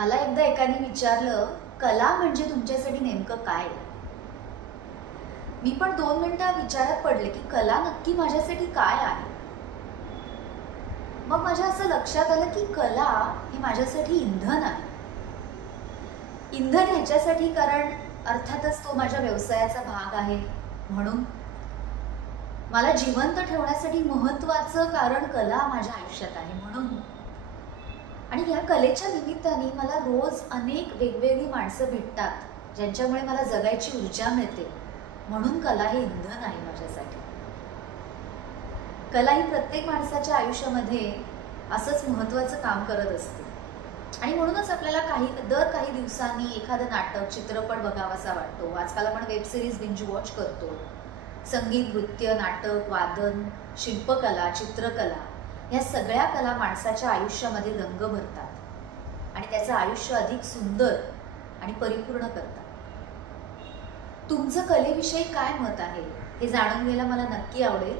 मला एकदा एकाने विचारलं, कला म्हणजे तुमच्यासाठी नेमकं काय? मी पण 2 मिनिटं विचारात पडले की कला नक्की माझ्यासाठी काय आहे. मग माझ्या असं लक्षात आलं की कला ही माझ्यासाठी इंधन आहे. इंधन ह्याच्यासाठी कारण अर्थातच तो माझ्या व्यवसायाचा भाग आहे म्हणून. मला जिवंत ठेवण्यासाठी महत्त्वाचं कारण कला माझ्या आयुष्यात आहे म्हणून. आणि ह्या कलेच्या निमित्ताने मला रोज अनेक वेगवेगळी माणसं भेटतात ज्यांच्यामुळे मला जगायची ऊर्जा मिळते म्हणून कला हे इंधन आहे माझ्यासाठी. कला ही प्रत्येक माणसाच्या आयुष्यामध्ये असंच महत्त्वाचं काम करत असते आणि म्हणूनच आपल्याला दर काही दिवसांनी एखादं नाटक चित्रपट बघावासा वाटतो. आजकाल आपण वेब सिरीज बिंज वॉच करतो. संगीत नृत्य नाटक वादन शिल्पकला चित्रकला ह्या सगळ्या कला माणसाच्या आयुष्यामध्ये रंग भरतात आणि त्याचं आयुष्य अधिक सुंदर आणि परिपूर्ण करतात. तुमचं कलेविषयी काय मत आहे हे जाणून घ्यायला मला नक्की आवडेल.